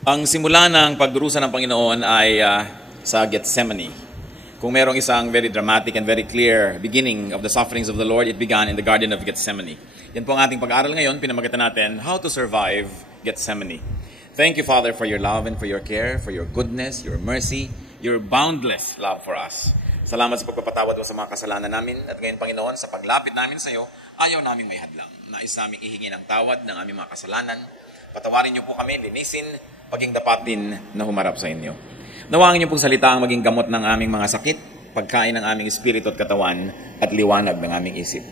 Ang simula ng pagdurusa ng Panginoon ay sa Gethsemane. Kung merong isang very dramatic and very clear beginning of the sufferings of the Lord, it began in the Garden of Gethsemane. Yan po ang ating pag-aaral ngayon. Pinamagatan natin, How to Survive Gethsemane. Thank you, Father, for your love and for your care, for your goodness, your mercy, your boundless love for us. Salamat sa pagpapatawad mo sa mga kasalanan namin. At ngayon, Panginoon, sa paglapit namin sa iyo, ayaw namin may hadlang. Nais namin ihingi ng tawad ng aming mga kasalanan. Patawarin niyo po kami, linisin, paging dapatin na humarap sa inyo. Nawangin niyo pong salita ang maging gamot ng aming mga sakit, pagkain ng aming espiritu at katawan, at liwanag ng aming isip.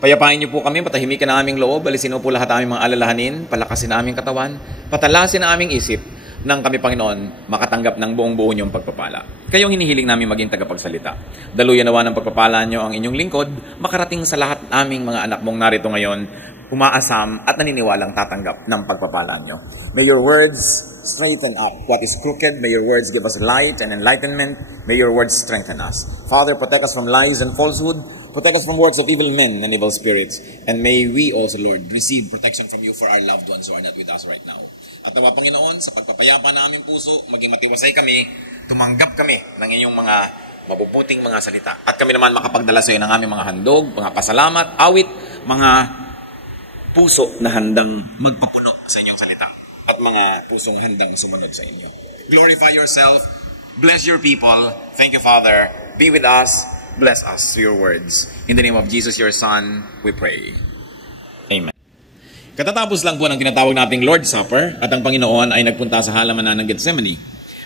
Payapain niyo po kami, patahimikan ang aming loob, alisin mo po lahat ang aming mga alalahanin, palakasin ang aming katawan, patalasin ang aming isip, nang kami, Panginoon, makatanggap ng buong-buo niyong pagpapala. Kayong hinihiling namin maging tagapagsalita. Daluyan nawa ng pagpapala niyo ang inyong lingkod, makarating sa lahat aming mga anak mong narito ngayon, umaasam at naniniwalang tatanggap ng pagpapala niyo. May your words straighten up what is crooked. May your words give us light and enlightenment. May your words strengthen us. Father, protect us from lies and falsehood. Protect us from words of evil men and evil spirits. And may we also, Lord, receive protection from you for our loved ones who are not with us right now. At nawa, Panginoon, sa pagpapayapa ng aming puso, maging matiwasay kami, tumanggap kami ng inyong mga mabubuting mga salita. At kami naman makapagdala sa iyo ng aming mga handog, mga pasalamat, awit, mga puso na handang magpapuno sa inyong salita. At mga pusong handang sumunod sa inyo. Glorify yourself. Bless your people. Thank you, Father. Be with us. Bless us through your words. In the name of Jesus, your Son, we pray. Amen. Katatapos lang po ng tinatawag nating Lord's Supper at ang Panginoon ay nagpunta sa halamanan ng Gethsemane.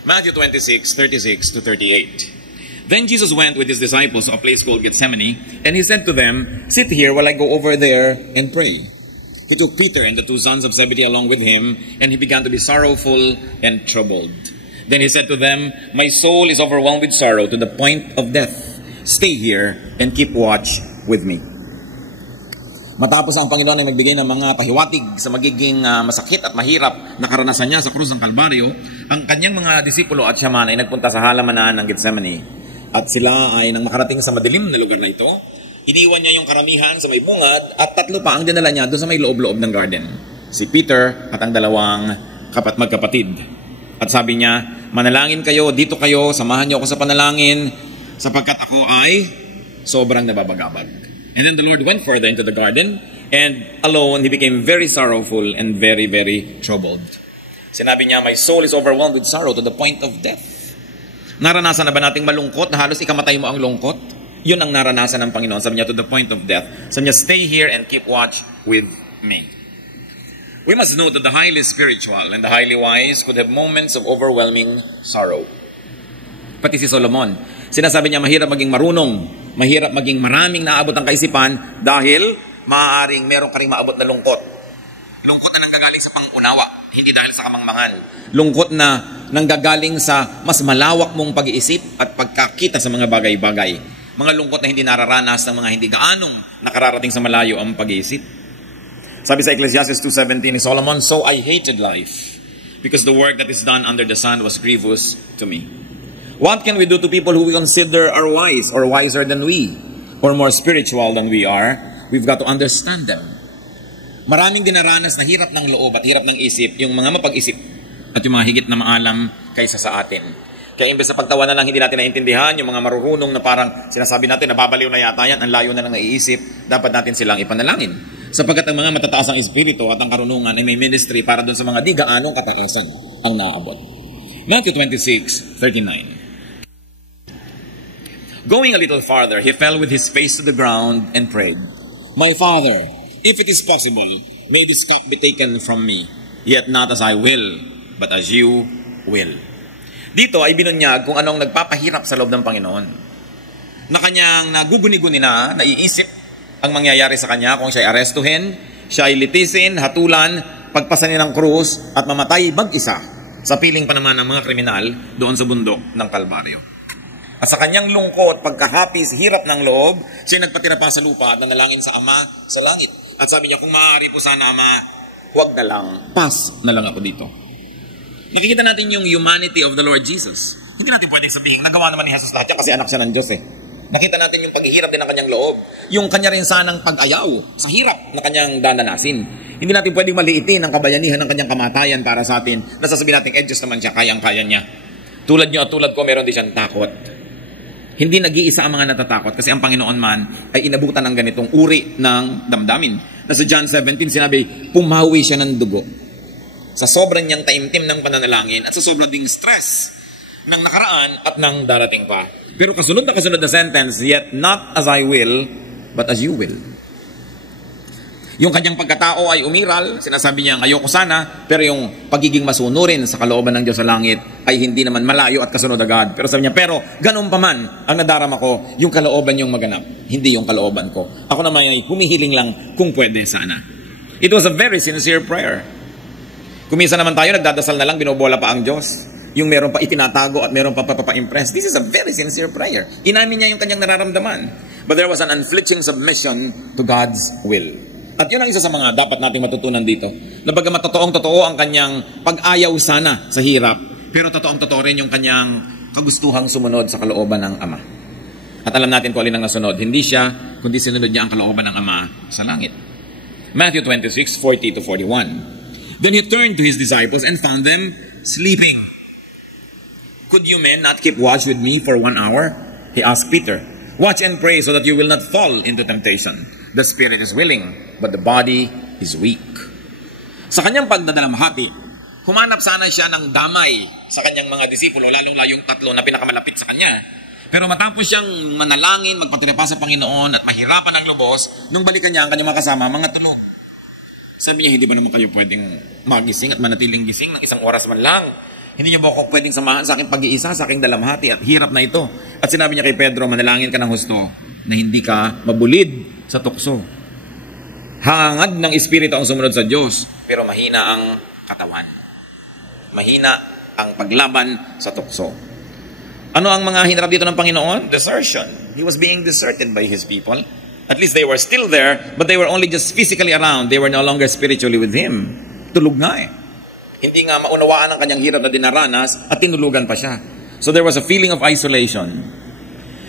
Matthew 26:36-38. Then Jesus went with his disciples to a place called Gethsemane, and he said to them, "Sit here while I go over there and pray." He took Peter and the two sons of Zebedee along with him, and he began to be sorrowful and troubled. Then he said to them, "My soul is overwhelmed with sorrow to the point of death. Stay here and keep watch with me." Matapos ang Panginoon ay magbigay ng mga pahiwatig sa magiging masakit at mahirap na karanasan niya sa krus ng Kalbaryo, ang kanyang mga disipulo at siya man ay nagpunta sa halamanan ng Gethsemane. At sila ay nang makarating sa madilim na lugar na ito, iniwan niya yung karamihan sa may bungad at tatlo pa ang dinala niya doon sa may loob-loob ng garden. Si Peter at ang dalawang magkapatid. At sabi niya, "Manalangin kayo, dito kayo, samahan niyo ako sa panalangin sapagkat ako ay sobrang nababagabag." And then the Lord went further into the garden, and alone, he became very sorrowful and very, very troubled. Sinabi niya, "My soul is overwhelmed with sorrow to the point of death." Naranasan na ba nating malungkot na halos ikamatay mo ang lungkot? Yun ang naranasan ng Panginoon. Sabi niya, to the point of death. Sabi niya, "Stay here and keep watch with me." We must know that the highly spiritual and the highly wise could have moments of overwhelming sorrow. Pati si Solomon, sinasabi niya, mahirap maging marunong, mahirap maging maraming naabot ang kaisipan dahil maaaring meron ka ring maabot na lungkot. Lungkot na nanggagaling sa pangunawa, hindi dahil sa kamangmangan. Lungkot na nanggagaling sa mas malawak mong pag-iisip at pagkakita sa mga bagay-bagay. Mga lungkot na hindi nararanas ng mga hindi gaanong nakararating sa malayo ang pag-iisip. Sabi sa Ecclesiastes 2:17 ni Solomon, "So I hated life, because the work that is done under the sun was grievous to me." What can we do to people who we consider are wise or wiser than we or more spiritual than we are? We've got to understand them. Maraming dinaranas na hirap ng loob at hirap ng isip yung mga mapag-isip at yung mga higit na maalam kaysa sa atin. Kaya imbes na pagtawanan lang hindi natin naintindihan, yung mga marurunong na parang sinasabi natin, nababaliw na yata yan, ang layo na lang naiisip, dapat natin silang ipanalangin. Sapagkat ang mga matataas ang espiritu at ang karunungan ay may ministry para doon sa mga di gaanong kataasan ang naabot. Matthew 26:39. Going a little farther, he fell with his face to the ground and prayed, "My Father, if it is possible, may this cup be taken from me, yet not as I will, but as you will." Dito ay binunyag kung anong nagpapahirap sa loob ng Panginoon. Na kanyang naguguni-guni na, naiisip ang mangyayari sa kanya kung siya ay arestuhin, siya ay litisin, hatulan, pagpasanin ng krus, at mamatay mag-isa sa piling pa naman ng mga kriminal doon sa bundok ng Kalbaryo. At sa kanyang lungkot, pagkahapis, hirap ng loob, siya nagpatira pa sa lupa at nanalangin sa Ama sa langit. At sabi niya, "Kung maaari po sana, Ama, huwag na lang, pass na lang ako dito." Nakikita natin yung humanity of the Lord Jesus. Hindi natin pwedeng sabihin, nagawa naman ni Jesus lahat yan kasi anak siya ng Diyos eh. Nakita natin yung paghihirap din ng kanyang loob. Yung kanya rin sanang pag-ayaw sa hirap na kanyang dananasin. Hindi natin pwedeng maliitin ang kabayanihan ng kanyang kamatayan para sa atin. Nasasabihin natin, Diyos naman siya, kayang-kaya niya. Tulad niyo at tulad ko, meron din siyang takot. Hindi nag-iisa ang mga natatakot kasi ang Panginoon man ay inabutan ng ganitong uri ng damdamin. Nasa John 17, sinabi, pumawi siya ng dugo. Sa sobrang niyang taimtim ng pananalangin at sa sobrang ding stress ng nakaraan at ng darating pa. Pero kasunod na sentence, yet not as I will, but as you will. Yung kanyang pagkatao ay umiral, sinasabi niya, ayoko sana, pero yung pagiging masunurin sa kalooban ng Diyos sa langit ay hindi naman malayo at kasunod agad. Pero sabi niya, pero ganun pa man, ang nadarama ko, yung kalooban yung maganap, hindi yung kalooban ko. Ako naman ay humihiling lang kung pwede sana. It was a very sincere prayer. Kumisa naman tayo, nagdadasal na lang, binobola pa ang Diyos. Yung meron pa itinatago at meron pa papa-impress. This is a very sincere prayer. Inamin niya yung kanyang nararamdaman. But there was an unflinching submission to God's will. At yun ang isa sa mga dapat nating matutunan dito. Na bagamat totoong-totoo ang kanyang pag-ayaw sana sa hirap, pero totoong-totoo rin yung kanyang kagustuhang sumunod sa kalooban ng Ama. At alam natin kung alin ang nasunod. Hindi siya, kundi sinunod niya ang kalooban ng Ama sa langit. Matthew 26:40-41. Then he turned to his disciples and found them sleeping. Could you men not keep watch with me for 1 hour? He asked Peter. Watch and pray so that you will not fall into temptation. The spirit is willing, but the body is weak. Sa kanyang pagdadalamhati, humanap sana siya ng damay sa kanyang mga disipulo, lalong yung 3 na pinakamalapit sa kanya. Pero matapos siyang manalangin, magpatiripa sa Panginoon at mahirapan ang lubos, nung balikan niya ang kanyang mga kasama, mga tulog. Sabi niya, hindi ba naman kayo pwedeng magising at manatiling gising ng 1 oras man lang? Hindi niyo ba ako pwedeng samahan sa aking pag-iisa, sa aking dalamhati at hirap na ito? At sinabi niya kay Pedro, manalangin ka ng husto na hindi ka mabulid sa tukso. Hangad ng Espiritu ang sumunod sa Diyos, pero mahina ang katawan. Mahina ang paglaban sa tukso. Ano ang mga hinarap dito ng Panginoon? Desertion. He was being deserted by His people. At least they were still there, but they were only just physically around. They were no longer spiritually with Him. Tulog nga eh. Hindi nga maunawaan ang kanyang hirap na dinaranas at tinulugan pa siya. So there was a feeling of isolation.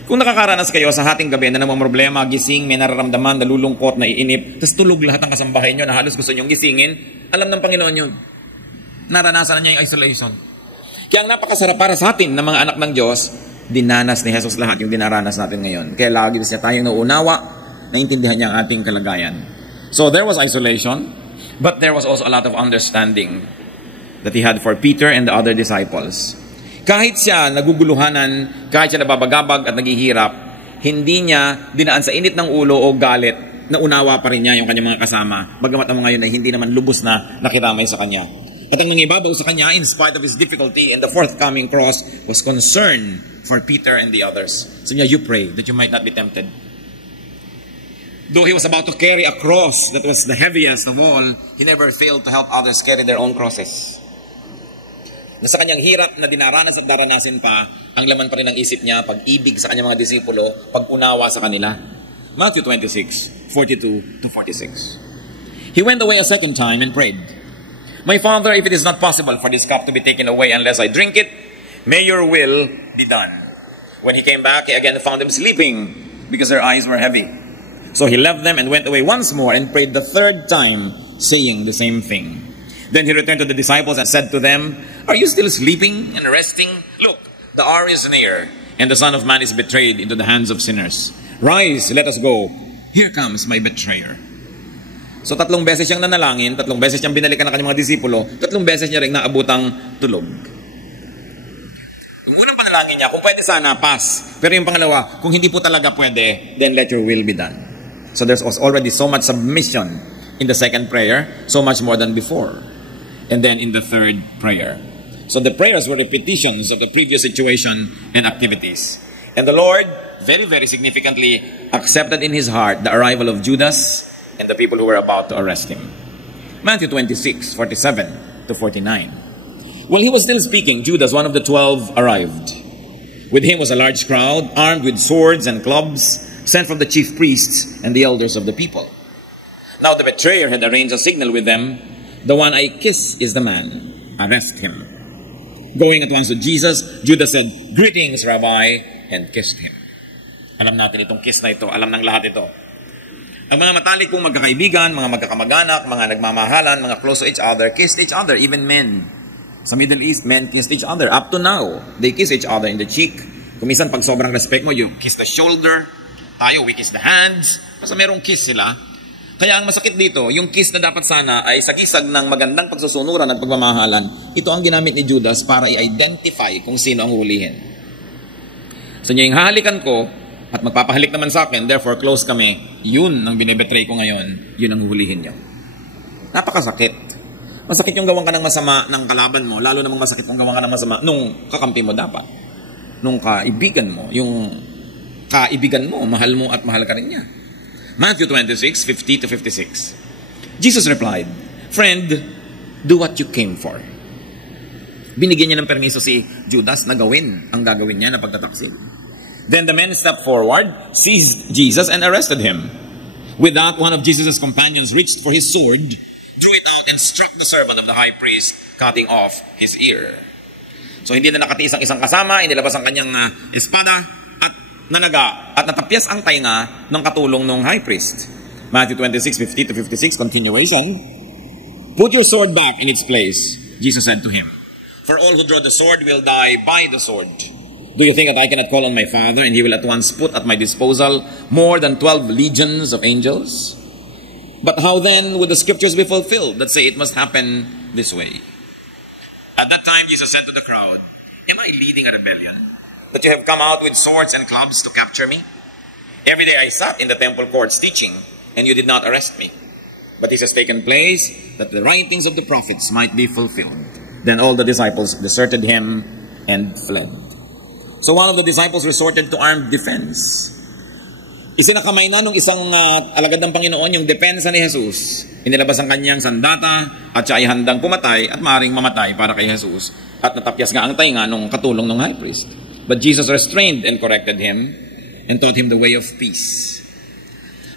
Kung nakakaranas kayo sa hating gabi na namang problema, gising, may nararamdaman, nalulungkot, naiinip, tapos tulog lahat ng kasambahay nyo na halos gusto nyong gisingin, alam ng Panginoon yun. Naranasan na niya yung isolation. Kaya ang napakasarap para sa atin na mga anak ng Diyos, dinanas ni Jesus lahat yung dinaranas natin ngayon. Kaya lagi siya tayong nauunawa, naintindihan niya ang ating kalagayan. So there was isolation, but there was also a lot of understanding that He had for Peter and the other disciples. Kahit siya naguguluhanan, kahit siya nababagabag at naghihirap, hindi niya dinaan sa init ng ulo o galit, na unawa pa rin niya yung kanyang mga kasama, bagamat ang mga yun ay hindi naman lubos na nakiramay sa kanya. At ang nangibabaw sa kanya, in spite of his difficulty and the forthcoming cross, was concern for Peter and the others. So niya, you pray that you might not be tempted. Though he was about to carry a cross that was the heaviest of all, he never failed to help others carry their own crosses. Na sa kanyang hirap na dinaranas at daranasin pa, ang laman pa rin ng isip niya, pag-ibig sa kanyang mga disipulo, pag-unawa sa kanila. Matthew 26:42-46. He went away a second time and prayed, My Father, if it is not possible for this cup to be taken away unless I drink it, may your will be done. When he came back, he again found them sleeping because their eyes were heavy. So he left them and went away once more and prayed the 3rd time, saying the same thing. Then he returned to the disciples and said to them, Are you still sleeping and resting? Look, the hour is near, and the Son of Man is betrayed into the hands of sinners. Rise, let us go. Here comes my betrayer. So 3 beses siyang nanalangin, 3 beses siyang binalikan ng kanyang mga disipulo, 3 beses niya rin naabutang tulog. Yung unang panalangin niya, kung pwede sana, pass. Pero yung pangalawa, kung hindi po talaga pwede, then let your will be done. So there's already so much submission in the second prayer, so much more than before. And then in the 3rd prayer. So the prayers were repetitions of the previous situation and activities. And the Lord, very, very significantly, accepted in His heart the arrival of Judas and the people who were about to arrest Him. Matthew 26:47-49. While He was still speaking, Judas, one of the 12, arrived. With him was a large crowd, armed with swords and clubs, sent from the chief priests and the elders of the people. Now the betrayer had arranged a signal with them, The one I kiss is the man. Arrest him. Going at once to Jesus, Judas said, Greetings, Rabbi, and kissed him. Alam natin itong kiss na ito. Alam ng lahat ito. Ang mga matalik kong magkakaibigan, mga magkakamag-anak, mga nagmamahalan, mga close to each other, kissed each other, even men. Sa Middle East, men kissed each other. Up to now, they kiss each other in the cheek. Kung minsan, pag sobrang respect mo, you kiss the shoulder. Tayo, we kiss the hands. Basta merong kiss sila. Kaya ang masakit dito, yung kiss na dapat sana ay sagisag ng magandang pagsusunuran at pagmamahalan. Ito ang ginamit ni Judas para i-identify kung sino ang hulihin. So niya yung hahalikan ko, at magpapahalik naman sa akin, therefore close kami, yun ang binibetray ko ngayon, yun ang huhulihin niyo. Napakasakit. Masakit yung gawang ka ng masama ng kalaban mo, lalo namang masakit kung gawang ka ng masama nung kakampi mo dapat. Nung kaibigan mo, yung kaibigan mo, mahal mo at mahal ka rin niya. Matthew 26:50-56. Jesus replied, "Friend, do what you came for." Binigyan niya ng permiso si Judas na gawin ang gagawin niya na pagtataksil. Then the men stepped forward, seized Jesus, and arrested him. With that, one of Jesus' companions reached for his sword, drew it out, and struck the servant of the high priest, cutting off his ear. So hindi na nakatiis ang isang kasama, inilabas ang kanyang espada, at nanaga, at natapyas ang tainga ng katulong ng high priest. Matthew 26:50-56, continuation. "Put your sword back in its place," Jesus said to him. "For all who draw the sword will die by the sword. Do you think that I cannot call on my Father, and he will at once put at my disposal more than 12 legions of angels? But how then would the scriptures be fulfilled that say it must happen this way?" At that time, Jesus said to the crowd, "Am I leading a rebellion, that you have come out with swords and clubs to capture me? Every day I sat in the temple courts teaching, and you did not arrest me. But this has taken place, that the writings of the prophets might be fulfilled." Then all the disciples deserted him and fled. So one of the disciples resorted to armed defense. Isinakamay na nung isang alagad ng Panginoon yung depensa ni Jesus. Inilabas ang kanyang sandata at siya ay handang pumatay at maaaring mamatay para kay Jesus. At natapyas nga ang tainga nung katulong ng high priest. But Jesus restrained and corrected him and taught him the way of peace.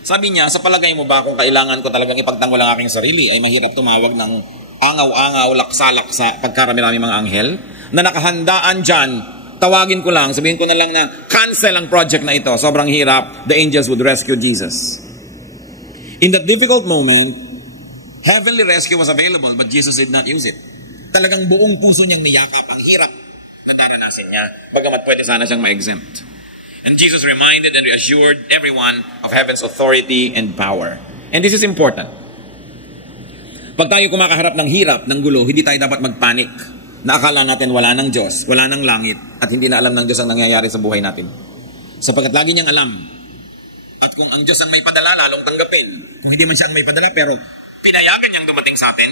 Sabi niya, sa palagay mo ba kung kailangan ko talagang ipagtanggol ang aking sarili ay mahirap tumawag ng angaw-angaw, laksa-laksa, pagkarami-rami mga anghel na nakahandaan dyan? Tawagin ko lang, sabihin ko na lang na cancel ang project na ito. Sobrang hirap. The angels would rescue Jesus. In that difficult moment, heavenly rescue was available, but Jesus did not use it. Talagang buong puso niyang niyakap ang hirap na daranasin niya, bagamat pwede sana siyang ma-exempt. And Jesus reminded and reassured everyone of heaven's authority and power. And this is important. Pag tayo kumakaharap ng hirap, ng gulo, hindi tayo dapat magpanik na akala natin wala ng Diyos, wala ng langit, at hindi na alam ng Diyos ang nangyayari sa buhay natin. Sapagkat lagi niyang alam. At kung ang Diyos ang may padala, lalong tanggapin. Kung hindi man siya ang may padala, pero pinayagan niyang dumating sa atin,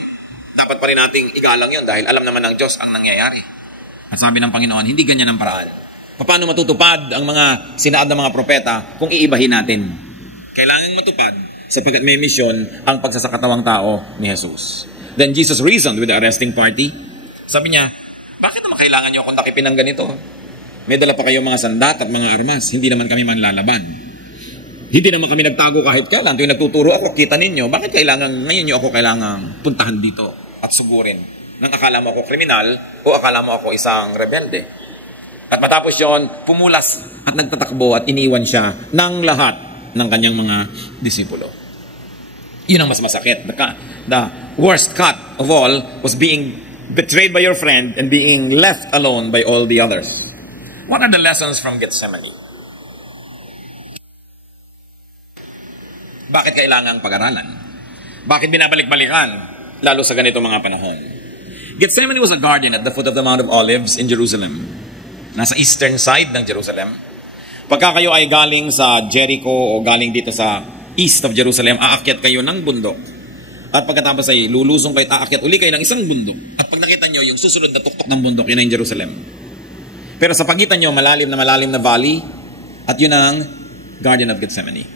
dapat pa rin nating igalang yon dahil alam naman ng Diyos ang nangyayari. At sabi ng Panginoon, hindi ganyan ang paraan. Paano matutupad ang mga sinaad ng mga propeta kung iibahin natin? Kailangan matupad sapagkat may misyon ang pagsasakatawang tao ni Jesus. Then Jesus reasoned with the arresting party. Sabi niya, bakit naman kailangan niyo akong takipin ng ganito? May dala pa kayong mga sandat at mga armas. Hindi naman kami manlalaban. Hindi naman kami nagtago kahit kailan. Tuwing nagtuturo ako, kita ninyo, bakit ngayon niyo ako kailangan puntahan dito at sugurin? Nang akala mo ako kriminal o akala mo ako isang rebelde. At matapos yon, pumulas at nagtatakbo at iniwan siya ng lahat ng kanyang mga disipulo. Yun ang mas masakit. The worst cut of all was being betrayed by your friend and being left alone by all the others. What are the lessons from Gethsemane? Bakit kailangang pag-aralan? Bakit binabalik-balikan? Lalo sa ganito mga panahon. Gethsemane was a garden at the foot of the Mount of Olives in Jerusalem. Nasa eastern side ng Jerusalem. Pagka kayo ay galing sa Jericho o galing dito sa east of Jerusalem, aakyat kayo ng bundok. At pagkatapos ay lulusong kayo, aakyat uli kayo ng isang bundok. At pag nakita nyo yung susunod na tuktok ng bundok, yun ay Jerusalem. Pero sa pagitan nyo, malalim na valley, at yun ang Garden of Gethsemane.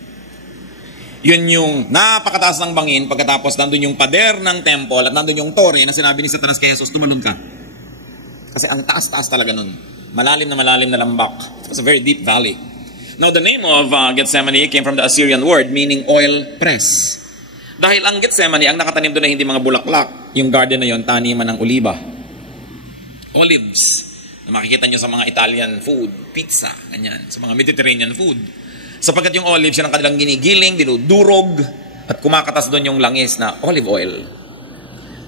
Yun yung napakataas ng bangin, pagkatapos nandun yung pader ng temple, at nandun yung tore na sinabi ni Satanas kay Jesus, tumalon ka. Kasi ang taas-taas talaga nun. Malalim na lambak. It was a very deep valley. Now the name of Gethsemane came from the Assyrian word meaning oil press. Dahil ang Gethsemane, ang nakatanim doon ay hindi mga bulaklak. Yung garden na yon, taniman ng oliba. Olives. Na makikita nyo sa mga Italian food, pizza, ganyan. Sa mga Mediterranean food. Sapagkat yung olive, siya ng kanilang ginigiling, dinudurog, at kumakatas doon yung langis na olive oil.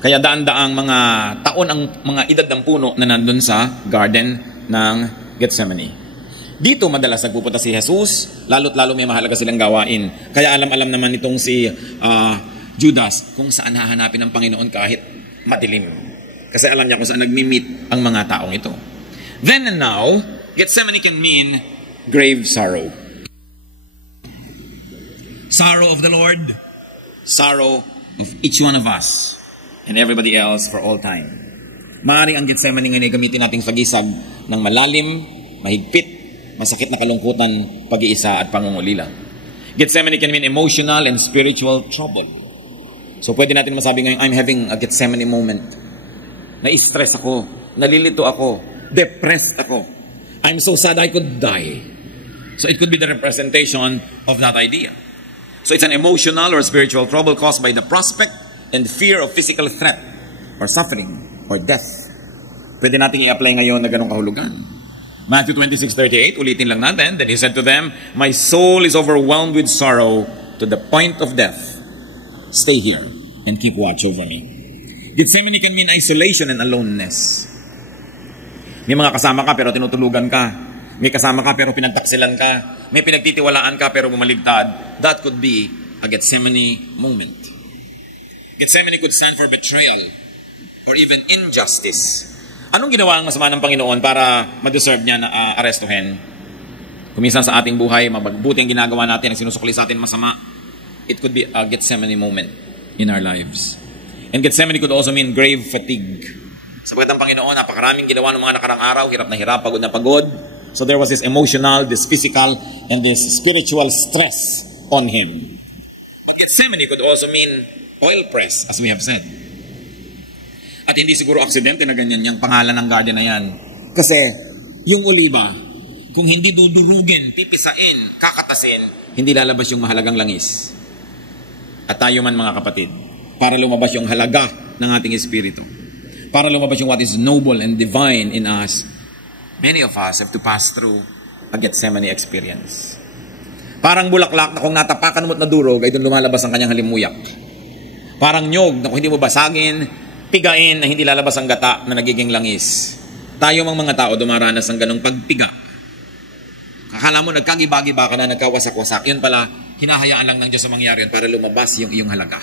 Kaya daan-daang mga taon ang mga edad ng puno na nandun sa garden ng Gethsemane. Dito madalas nagpupunta si Jesus, lalo't lalo may mahalaga silang gawain. Kaya alam-alam naman itong si Judas kung saan hahanapin ng Panginoon kahit madilim. Kasi alam niya kung saan nagmi-meet ang mga taong ito. Then and now, Gethsemane can mean grave sorrow. Sorrow of the Lord, sorrow of each one of us and everybody else for all time. Maaari ang Gethsemane ngayon ay gamitin nating sagisag ng malalim, mahigpit, masakit na kalungkutan, pag-iisa at pangungulila. Gethsemane can mean emotional and spiritual trouble. So pwede natin masabi ngayon, I'm having a Gethsemane moment. Na-stress ako, nalilito ako, depressed ako. I'm so sad I could die. So it could be the representation of that idea. So it's an emotional or spiritual trouble caused by the prospect and fear of physical threat or suffering or death. Pwede natin i-apply ngayon na ganong kahulugan. Matthew 26:38, ulitin lang natin. Then he said to them, my soul is overwhelmed with sorrow to the point of death. Stay here and keep watch over me. Gethsemane can mean isolation and aloneness. May mga kasama ka pero tinutulugan ka. May kasama ka pero pinagtaksilan ka. May pinagtitiwalaan ka pero bumaligtad. That could be a Gethsemane moment. Gethsemane could stand for betrayal or even injustice. Anong ginawa ang masama ng Panginoon para ma-deserve niya na arestuhin? Kuminsan sa ating buhay, mabuti ang ginagawa natin, ang sinusukli sa atin masama. It could be a Gethsemane moment in our lives. And Gethsemane could also mean grave fatigue. Sapagkat ang Panginoon, napakaraming ginawa ng mga nakarang araw, hirap na hirap, pagod na pagod. So there was this emotional, this physical, and this spiritual stress on him. But Gethsemane could also mean oil press, as we have said. At hindi siguro aksidente na ganyan yung pangalan ng garden na yan. Kasi yung oliba, kung hindi dudurugin, pipisain, kakatasin, hindi lalabas yung mahalagang langis. At tayo man mga kapatid, para lumabas yung halaga ng ating espiritu, para lumabas yung what is noble and divine in us, many of us have to pass through a Gethsemane experience. Parang bulaklak na kung natapakan mo at nadurog, ay doon lumalabas ang kanyang halimuyak. Parang nyog na kung hindi mo basagin, pigain na hindi lalabas ang gata na nagiging langis. Tayo mga tao dumaranas ng ganong pagpiga. Akala mo nagkagiba-giba ka na, nagkawasak-wasak. Yun pala, hinahayaan lang ng Diyos sa mangyari yun para lumabas yung iyong halaga.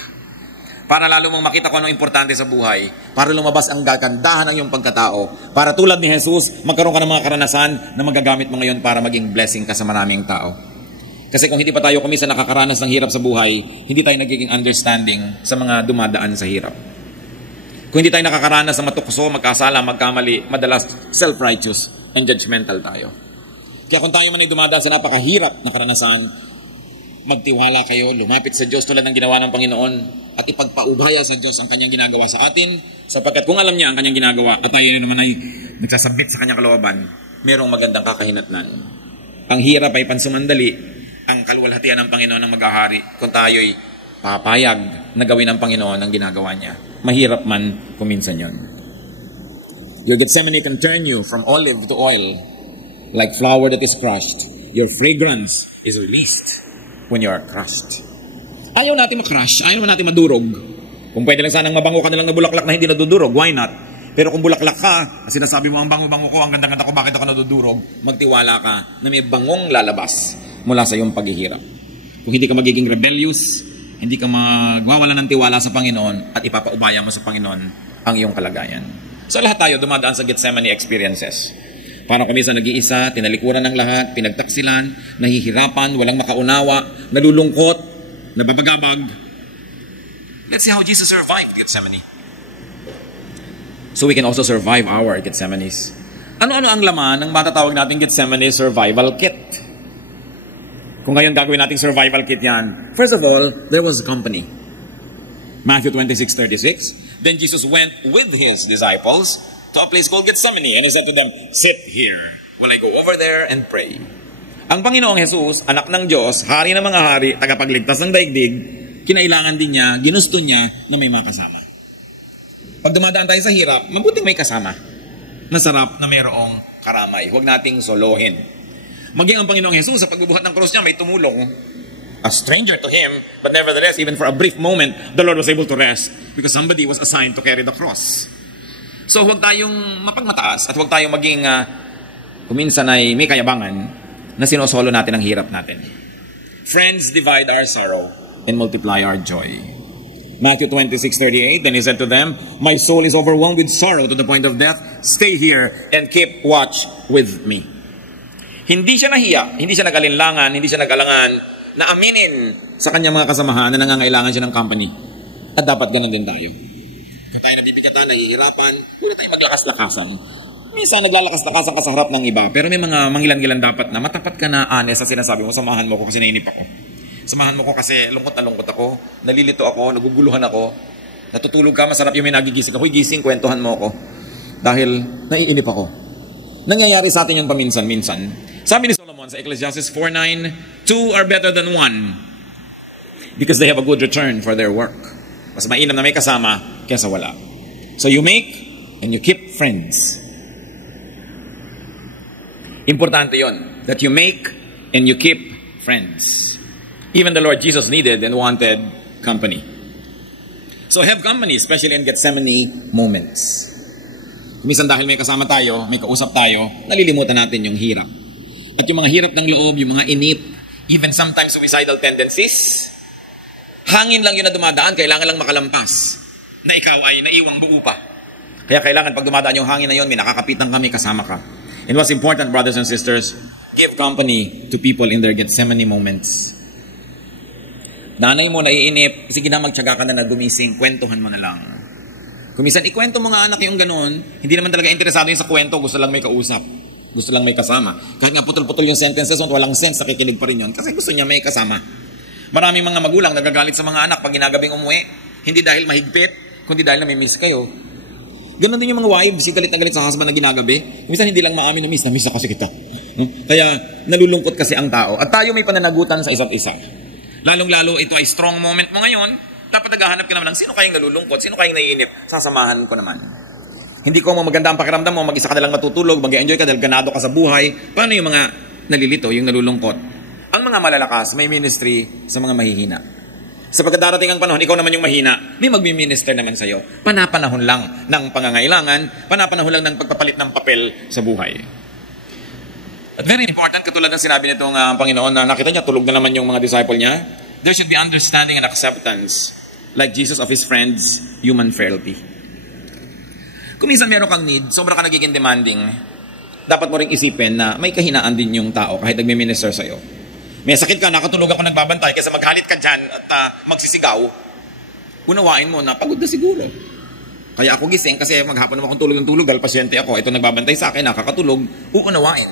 Para lalo mong makita kung anong importante sa buhay, para lumabas ang gagandahan ng iyong pagkatao, para tulad ni Jesus, magkaroon ka ng mga karanasan na magagamit mo ngayon para maging blessing ka sa maraming tao. Kasi kung hindi pa tayo kumisa nakakaranas ng hirap sa buhay, hindi tayo nagiging understanding sa mga dumadaan sa hirap. Kung hindi tayo nakakaranas ng matukso, magkasala, magkamali, madalas self-righteous and judgmental tayo. Kaya kung tayo man ay dumadaan sa napakahirap na karanasan, magtiwala kayo, lumapit sa Diyos tulad ng ginawa ng Panginoon at ipagpaubaya sa Diyos ang kanyang ginagawa sa atin, sapagkat kung alam niya ang kanyang ginagawa at tayo naman ay nagsasabit sa kanyang kalooban, merong magandang kakahinatnan. Ang hirap ay pansumandali, ang kaluwalhatian ng Panginoon ang maghahari kung tayo'y papayag na gawin ng Panginoon ang ginagawa niya. Mahirap man kuminsan yun. Your Gethsemane can turn you from olive to oil, like flour that is crushed. Your fragrance is released when you are crushed. Ayaw natin makrush, ayaw natin madurog. Kung pwede lang sanang mabango ka na lang na bulaklak na hindi nadudurog, why not? Pero kung bulaklak ka, at sinasabi mo ang bango-bango ko, ang ganda-ganda ko, bakit ako nadudurog? Magtiwala ka na may bangong lalabas mula sa iyong paghihirap. Kung hindi ka magiging rebellious, hindi ka magwawala ng tiwala sa Panginoon at ipapaubaya mo sa Panginoon ang iyong kalagayan. So lahat tayo dumadaan sa Gethsemane experiences. Para kami sa nag-iisa, tinalikuran ng lahat, pinagtaksilan, nahihirapan, walang makaunawa, nalulungkot, nababagabag. Let's see how Jesus survived Gethsemane. So we can also survive our Gethsemanes. Ano-ano ang laman ng matatawag nating Gethsemane survival kit? Kung ngayon gagawin nating survival kit yan, first of all, there was company. Matthew 26:36. Then Jesus went with his disciples to a place called Gethsemane, and he said to them, sit here while I go over there and pray. Ang Panginoong Jesus, anak ng Diyos, hari ng mga hari, tagapagligtas ng daigdig, kinailangan din niya, ginusto niya na may mga kasama. Pag dumadaan tayo sa hirap, mabuting may kasama. Masarap na mayroong karamay. Huwag nating solohin. Maging ang Panginoong Jesus sa pagbubuhat ng cross niya, may tumulong. A stranger to him, but nevertheless, even for a brief moment, the Lord was able to rest because somebody was assigned to carry the cross. So huwag tayong mapagmataas at huwag tayong maging kuminsan ay may kayabangan na sinosolo natin ang hirap natin. Friends divide our sorrow and multiply our joy. Matthew 26:38, then he said to them, "My soul is overwhelmed with sorrow to the point of death. Stay here and keep watch with me." Hindi siya nahiya, hindi siya nag-alinlangan, hindi siya nag-alangan na aminin sa kanyang mga kasamahan na nangangailangan siya ng company. At dapat ganun din tayo. Kung tayo nabibigatan, nahihirapan, hindi tayo maglakas-lakasan. Minsan naglalakas-lakasan ka sa harap ng iba, pero may mga mangilan-gilan dapat na matapat ka na honest sa sinasabi mo, samahan mo ko kasi nainip ako. Samahan mo ko kasi lungkot na lungkot ako, nalilito ako, naguguluhan ako, natutulog ka, masarap yung may nagigising ako, gising, kwentuhan mo ako. Dahil naiinip ako. Nangyayari sa atin yung paminsan-minsan. Sabi ni Solomon sa Ecclesiastes 4:9, "Two are better than one because they have a good return for their work." Mas mainam na may kasama kaysa wala. So you make and you keep friends. Importante yon, that you make and you keep friends. Even the Lord Jesus needed and wanted company. So have company, especially in Gethsemane moments. Kumisan dahil may kasama tayo, may kausap tayo, nalilimutan natin yung hirap. At yung mga hirap ng loob, yung mga inip, even sometimes suicidal tendencies, hangin lang yun na dumadaan, kailangan lang makalampas na ikaw ay naiwang buo pa. Kaya kailangan pag dumadaan yung hangin na yun, may nakakapitan kami, kasama ka. And what's important, brothers and sisters, give company to people in their Gethsemane moments. Nanay mo, naiinip, sige na magtyaga ka na gumising, kwentuhan mo na lang. Kumisan, ikwento mo nga anak yung ganun, hindi naman talaga interesado yun sa kwento, gusto lang may kausap. Gusto lang may kasama. Kahit nga putol-putol yung sentences, walang sense, nakikinig pa rin yun. Kasi gusto niya may kasama. Maraming mga magulang nagagalit sa mga anak pag ginagabing umuwi. Hindi dahil mahigpit, kundi dahil namimiss kayo. Ganon din yung mga wives, galit na galit sa husband na ginagabi. Minsan hindi lang maamin na miss na kasi kita. Kaya nalulungkot kasi ang tao. At tayo may pananagutan sa isa't isa. Lalong-lalo ito ay strong moment mo ngayon. Dapat naghahanap ka naman ng sino kayong nalulungkot, sino kayong naiinip. Sasamahan ko naman. Hindi ko maganda ang pakiramdam mo, mag-isa ka na lang matutulog, mag-enjoy ka dahil ganado ka sa buhay. Paano yung mga nalilito, yung nalulungkot? Ang mga malalakas, may ministry sa mga mahihina. Sa pagdarating ang panahon, ikaw naman yung mahina, may magmi-minister naman sa'yo. Panapanahon lang ng pangangailangan, panapanahon lang ng pagpapalit ng papel sa buhay. At very important, katulad ng sinabi nitong Panginoon na nakita niya, tulog na naman yung mga disciple niya. There should be understanding and acceptance, like Jesus of His friends, human frailty. Kung minsan meron kang need, sobra ka nagiging demanding, dapat mo rin isipin na may kahinaan din yung tao kahit nagme-minister sa'yo. May sakit ka, nakatulog ako nagbabantay kaysa maghalit ka dyan at magsisigaw, unawain mo na pagod na siguro. Kaya ako gising kasi maghapon naman akong tulog ng tulog dahil pasyente ako, ito nagbabantay sa akin, nakakatulog, uunawain.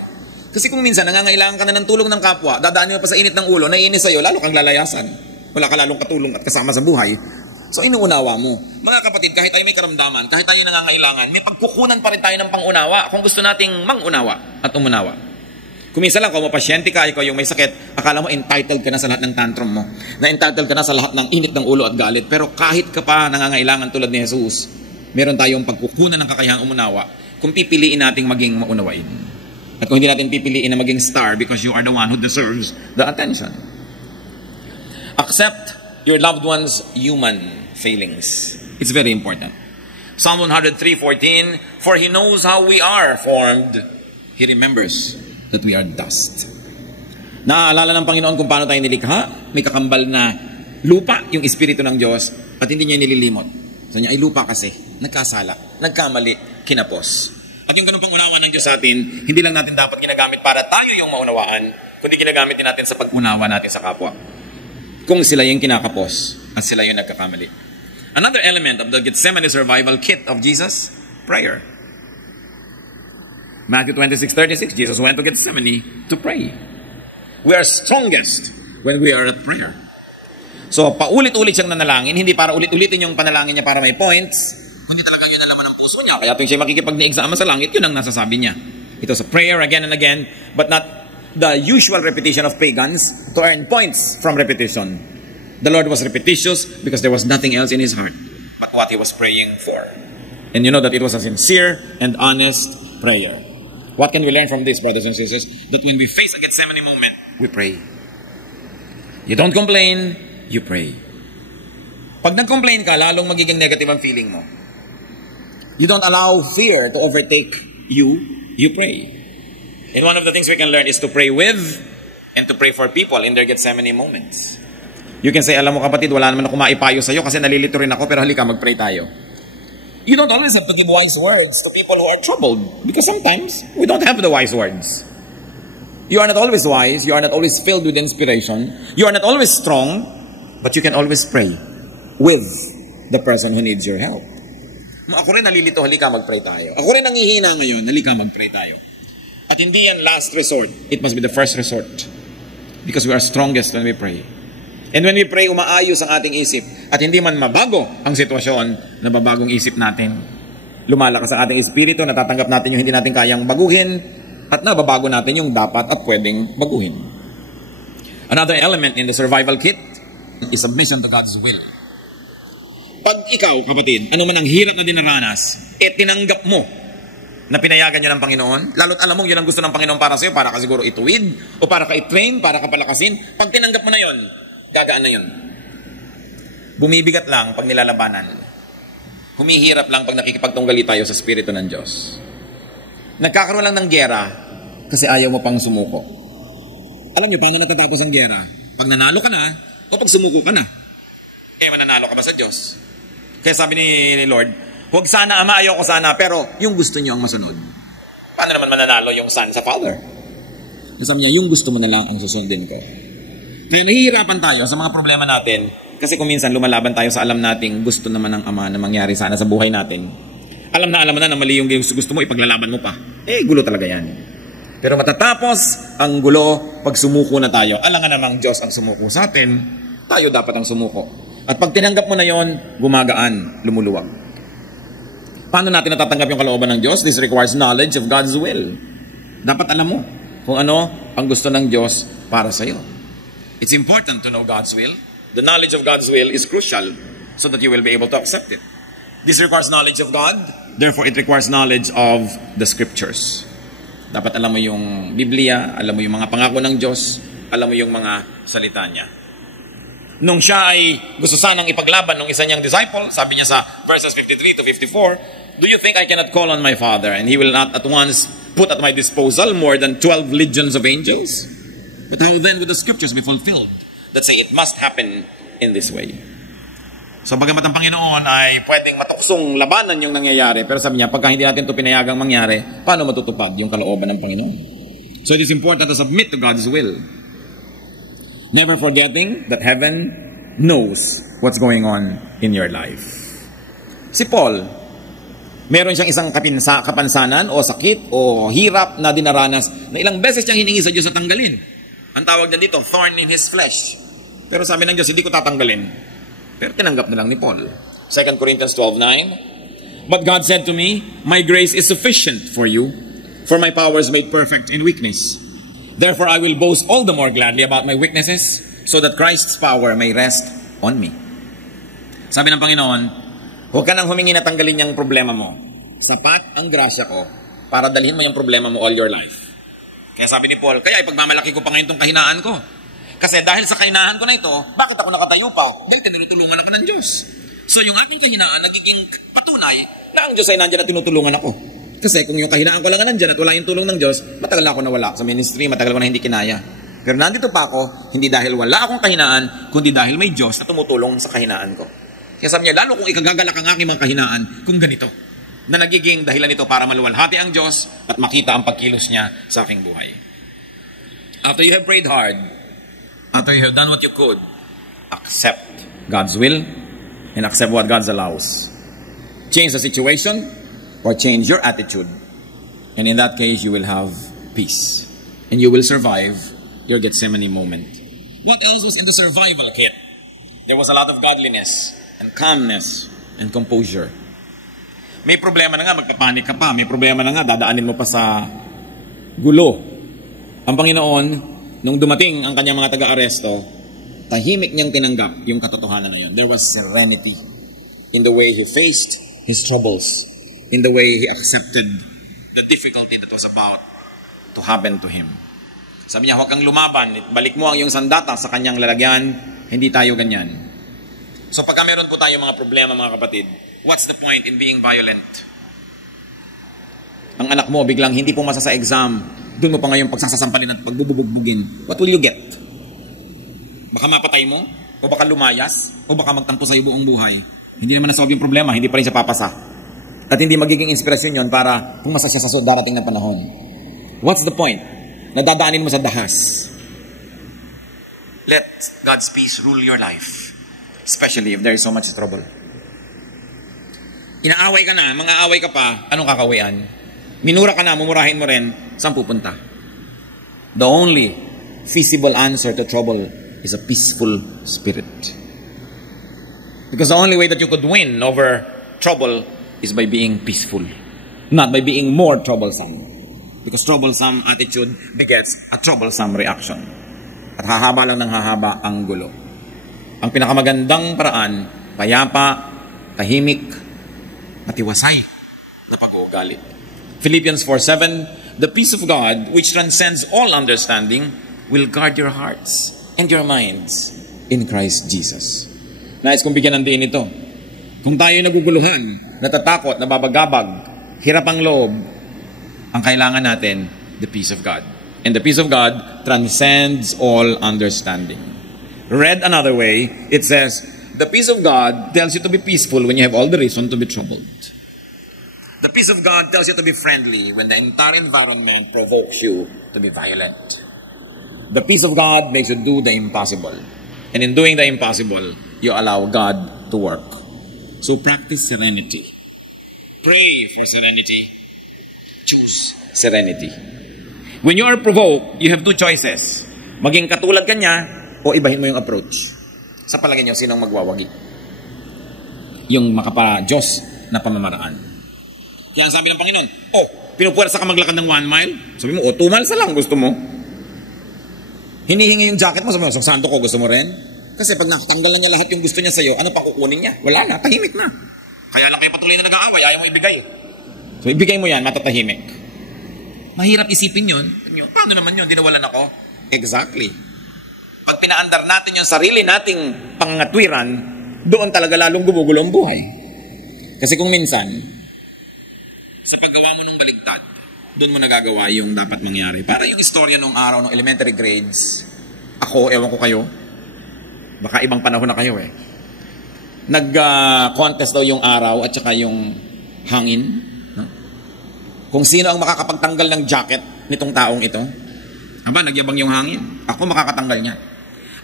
Kasi kung minsan nangangailangan ka na ng tulong ng kapwa, dadaan mo pa sa init ng ulo, naiinis sa'yo, lalo kang lalayasan. Wala ka lalong katulong at kasama sa buhay. So inuunawa mo. Mga kapatid, kahit tayo may karamdaman, kahit tayo nangangailangan, may pagkukunan pa rin tayo ng pangunawa kung gusto nating mangunawa at umunawa. Kung minsan lang, kung mapasyente ka, ikaw yung may sakit, akala mo entitled ka na sa lahat ng tantrum mo. Na entitled ka na sa lahat ng init ng ulo at galit. Pero kahit ka pa nangangailangan tulad ni Jesus, meron tayong pagkukunan ng kakayahang umunawa kung pipiliin nating maging maunawain. At kung hindi natin pipiliin na maging star because you are the one who deserves the attention. Accept your loved one's human failings. It's very important. Psalm 103:14, "For He knows how we are formed. He remembers that we are dust." Naaalala ng Panginoon kung paano tayo nilikha. May kakambal na lupa, yung Espiritu ng Diyos, at hindi niya nililimot. So niya ay lupa kasi, nagkasala, nagkamali, kinapos. At yung ganun pang unawa ng Diyos sa atin, hindi lang natin dapat ginagamit para tayo yung maunawaan, kundi ginagamit din natin sa pag-unawa natin sa kapwa. Kung sila yung kinakapos at sila yung nagkakamali. Another element of the Gethsemane survival kit of Jesus, prayer. Matthew 26:36, Jesus went to Gethsemane to pray. We are strongest when we are at prayer. So, paulit-ulit siyang nanalangin, hindi para ulit-ulitin yung panalangin niya para may points, kundi talaga yun ang laman ng puso niya. Kaya tuwing siya makikipag-ni-exam sa langit, yun ang nasasabi niya. Ito sa prayer again and again, but not the usual repetition of pagans to earn points from repetition. The Lord was repetitious because there was nothing else in His heart but what He was praying for. And you know that it was a sincere and honest prayer. What can we learn from this, brothers and sisters? That when we face a Gethsemane moment, we pray. You don't complain, you pray. Pag nag-complain ka, lalong magiging negative ang feeling mo. You don't allow fear to overtake you, you pray. And one of the things we can learn is to pray with and to pray for people in their Gethsemane moments. You can say, alam mo kapatid, wala naman ako maipayo sa'yo kasi nalilito rin ako, pero halika, mag-pray tayo. You don't always have to give wise words to people who are troubled, because sometimes we don't have the wise words. You are not always wise, you are not always filled with inspiration, you are not always strong, but you can always pray with the person who needs your help. Ako rin nalilito, halika mag-pray tayo. Ako rin nangihina ngayon, halika mag-pray tayo. At hindi yan last resort, it must be the first resort. Because we are strongest when we pray. And when we pray, umaayos ang ating isip. At hindi man mabago ang sitwasyon, nababagong isip natin. Lumalakas ang ating espiritu, natatanggap natin yung hindi natin kayang baguhin, at nababago natin yung dapat at pwedeng baguhin. Another element in the survival kit is submission to God's will. Pag ikaw, kapatid, ano man ang hirap na dinaranas, tinanggap mo na pinayagan niya ng Panginoon, lalo't alam mo yun ang gusto ng Panginoon para sa'yo, para ka siguro ituwid, o para ka i-train, para ka palakasin, pag tinanggap mo na yun, gagaan na yun. Bumibigat lang pag nilalabanan. Humihirap lang pag nakikipagtunggali tayo sa Espiritu ng Diyos. Nagkakaroon lang ng gera kasi ayaw mo pang sumuko. Alam niyo, paano natatapos ang gera? Pag nanalo ka na, o pag sumuko ka na. Mananalo ka ba sa Diyos? Kaya sabi ni Lord, huwag sana ama, ayaw ko sana, pero yung gusto niyo ang masunod. Paano naman mananalo yung son sa Father? Sabi niya, yung gusto mo na lang ang susundin ko. Kaya nahihirapan tayo sa mga problema natin kasi kung minsan lumalaban tayo sa alam nating gusto naman ng Ama na mangyari sana sa buhay natin. Alam mo na mali yung gusto mo, ipaglalaban mo pa. Gulo talaga yan. Pero matatapos ang gulo pag sumuko na tayo. Alam nga namang Diyos ang sumuko sa atin, tayo dapat ang sumuko. At pag tinanggap mo na yon, gumagaan, lumuluwag. Paano natin natatanggap yung kalooban ng Diyos? This requires knowledge of God's will. Dapat alam mo kung ano ang gusto ng Diyos para sa'yo. It's important to know God's will. The knowledge of God's will is crucial so that you will be able to accept it. This requires knowledge of God, therefore it requires knowledge of the Scriptures. Dapat alam mo yung Biblia, alam mo yung mga pangako ng Diyos, alam mo yung mga salita niya. Nung siya ay gusto sanang ipaglaban ng isa niyang disciple, sabi niya sa verses 53 to 54, do you think I cannot call on my Father and He will not at once put at my disposal more than 12 legions of angels? But how then would the Scriptures be fulfilled that say it must happen in this way? So bagamat ang Panginoon ay pwedeng matuksong labanan yung nangyayari, pero sabi niya, pagka hindi natin ito pinayagang mangyari, paano matutupad yung kalooban ng Panginoon? So it is important to submit to God's will. Never forgetting that heaven knows what's going on in your life. Si Paul, meron siyang isang kapansanan o sakit o hirap na dinaranas na ilang beses siyang hiningi sa Diyos na tanggalin. Ang tawag niya dito, thorn in his flesh. Pero sabi ng Diyos, hindi ko tatanggalin. Pero tinanggap na lang ni Paul. 2 Corinthians 12:9. But God said to me, my grace is sufficient for you, for my power is made perfect in weakness. Therefore I will boast all the more gladly about my weaknesses, so that Christ's power may rest on me. Sabi ng Panginoon, huwag ka nang humingi na tanggalin yung problema mo. Sapat ang grasya ko para dalhin mo yung problema mo all your life. Kaya sabi ni Paul, kaya ipagmamalaki ko pa ngayon itong kahinaan ko. Kasi dahil sa kahinaan ko na ito, bakit ako nakatayo pa? Dahil tinutulungan ako ng Diyos. So yung ating kahinaan nagiging patunay na ang Diyos ay nandiyan at tinutulungan ako. Kasi kung yung kahinaan ko lang nandiyan at wala yung tulong ng Diyos, matagal na ako nawala sa ministry, matagal ko na hindi kinaya. Pero nandito pa ako, hindi dahil wala akong kahinaan, kundi dahil may Diyos na tumutulong sa kahinaan ko. Kaya sabi niya, lalo kung ikagagalak ang aking mga kahinaan, kung ganito, na nagiging dahilan nito para maluwalhati ang Diyos at makita ang pagkilos niya sa aking buhay. After you have prayed hard, after you have done what you could, accept God's will and accept what God allows. Change the situation or change your attitude. And in that case, you will have peace. And you will survive your Gethsemane moment. What else was in the survival kit? There was a lot of godliness and calmness and composure. May problema na nga, magpapanik ka pa. May problema na nga, dadaanin mo pa sa gulo. Ang Panginoon, nung dumating ang kanyang mga taga-aresto, tahimik niyang tinanggap yung katotohanan na yun. There was serenity in the way he faced his troubles, in the way he accepted the difficulty that was about to happen to him. Sabi niya, huwag kang lumaban. Balik mo ang iyong sandata sa kanyang lalagyan. Hindi tayo ganyan. So pagka meron po tayo mga problema, mga kapatid, what's the point in being violent? Ang anak mo biglang hindi pumasa sa exam, doon mo pa ngayon pagsasasampalin at pagbubugbugin. What will you get? Baka mapatay mo? O baka lumayas? O baka magtampo sa iyo buong buhay? Hindi naman nasolve yung problema, hindi pa rin siya papasa. At hindi magiging inspirasyon yon para pumasa siya sa darating na panahon. What's the point? Nadadaanin mo sa dahas. Let God's peace rule your life. Especially if there is so much trouble. Inaaway ka na, mga away ka pa, anong kakawian? Minura ka na, mumurahin mo rin, saan pupunta? The only feasible answer to trouble is a peaceful spirit. Because the only way that you could win over trouble is by being peaceful, not by being more troublesome. Because troublesome attitude begets a troublesome reaction. At hahaba lang ng hahaba ang gulo. Ang pinakamagandang paraan, payapa, tahimik, matiwasay na pag-uugali. Philippians 4:7, the peace of God, which transcends all understanding, will guard your hearts and your minds in Christ Jesus. Nais kong bigyan ng diin ito. Kung tayo naguguluhan, natatakot, nababagabag, hirap ang loob, ang kailangan natin, the peace of God. And the peace of God transcends all understanding. Read another way, it says, the peace of God tells you to be peaceful when you have all the reason to be troubled. The peace of God tells you to be friendly when the entire environment provokes you to be violent. The peace of God makes you do the impossible. And in doing the impossible, you allow God to work. So practice serenity. Pray for serenity. Choose serenity. When you are provoked, you have two choices. Maging katulad ka niya o ibahin mo yung approach. Sa palagay niyo, sinong magwawagi? Yung makapa-Diyos na pamamaraan. Kaya ang sabi ng Panginoon, pinupuwersa ka maglakad ng 1 mile? Sabi mo, 2 miles na lang gusto mo. Hinihingi yung jacket mo, sabi mo, santo ko, gusto mo rin? Kasi pag nakatanggal na niya lahat yung gusto niya sa'yo, ano pa kukunin niya? Wala na, tahimik na. Kaya lang kayo patuloy na nag-aaway, ayaw mo ibigay. So ibigay mo yan, matatahimik. Mahirap isipin yun. Paano naman yun? Dinawalan ako? Exactly. Pag pinaandar natin yung sarili nating pangatwiran, doon talaga lalong gumugulo ang buhay. Kasi kung minsan, sa paggawa mo ng baligtad, doon mo nagagawa yung dapat mangyari. Para yung istorya nung araw, ng elementary grades, ako, ewan ko kayo, baka ibang panahon na kayo eh. Nag-contest daw yung araw at saka yung hangin. No? Kung sino ang makakapagtanggal ng jacket nitong taong ito, nagyabang yung hangin. Ako makakatanggal niya.